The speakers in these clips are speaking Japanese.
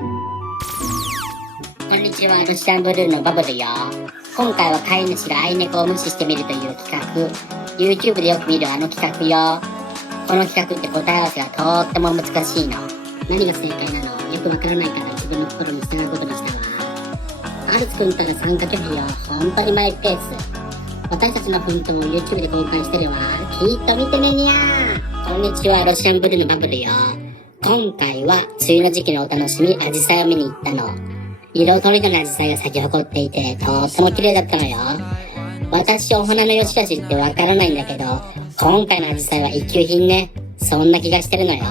こんにちは、ロシアンブルーのバブルよ。今回は飼い主が愛猫を無視してみるという企画。YouTube でよく見るあの企画よ。この企画って答え合わせがとっても難しいの。何が正解なのよくわからないから自分の心に従うことにしたわ。アルツくんたら参加拒否よ。本当にマイペース。私たちのポイントも YouTube で公開してるわ。きっと見てねにゃー。こんにちは、ロシアンブルーのバブルよ。今回は梅雨の時期のお楽しみ、アジサイを見に行ったの。色とりどりのアジサイが咲き誇っていて、とっても綺麗だったのよ。私、お花の良し悪しってわからないんだけど、今回のアジサイは一級品ね。そんな気がしてるのよ。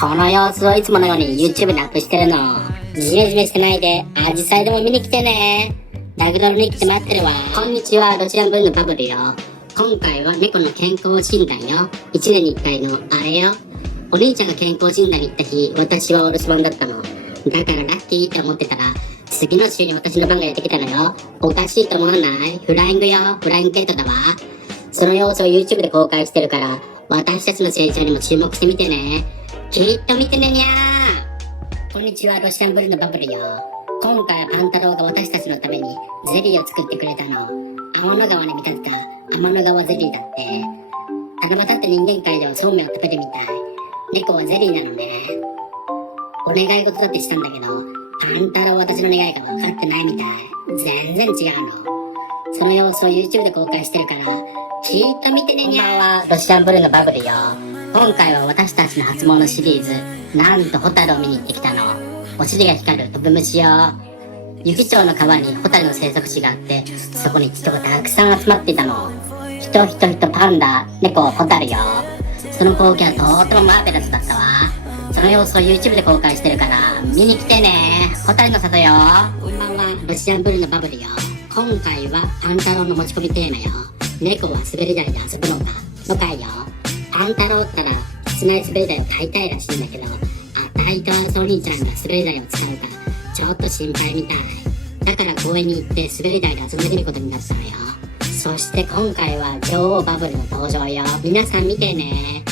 この様子をいつものように YouTube にアップしてるの。ジメジメしてないで、アジサイでも見に来てね。ラグドルに来て待ってるわ。こんにちは、ロシアンブルーのバブルよ。今回は猫の健康診断よ。1年に1回のあれよ。お兄ちゃんが健康診断に行った日、私はお留守番だったの。だからラッキーって思ってたら、次の週に私の番がやってきたのよ。おかしいと思わない？フライングよ。フライングゲートだわ。その様子を YouTube で公開してるから、私たちの成長にも注目してみてね。きっと見てねにゃー。こんにちは、ロシアンブルーのバブルよ。今回はパンタロウが私たちのためにゼリーを作ってくれたの。天の川に見立てた天の川ゼリーだって。七夕って人間界ではそうめんを食べるみたい。猫はゼリーなのね。お願い事だってしたんだけど、パンタロウは私の願いが分かってないみたい。全然違うの。その様子を YouTube で公開してるから、きっと見てねにゃー。こんばんは、ロシアンブルーのバブルよ。今回は私たちの初詣シリーズ、なんとホタルを見に行ってきたの。お尻が光る飛ぶ虫よ。雪町の川にホタルの生息地があって、そこに人がたくさん集まっていたの。人パンダ、猫、ホタルよ。その光景はとってもマーベラスだったわ。その様子を YouTube で公開してるから見に来てね。ホタルの里よ。こんばんは、ロシアンブルーのバブルよ。今回はパンタロウの持ち込みテーマよ。猫は滑り台で遊ぶのかの回よ。パンタロウったら室内滑り台を買いたいらしいんだけど、あたいとアースお兄ちゃんが滑り台を使うからちょっと心配みたい。だから公園に行って滑り台で遊んでみることになったのよ。そして今回は女王バブルの登場よ。皆さん見てね。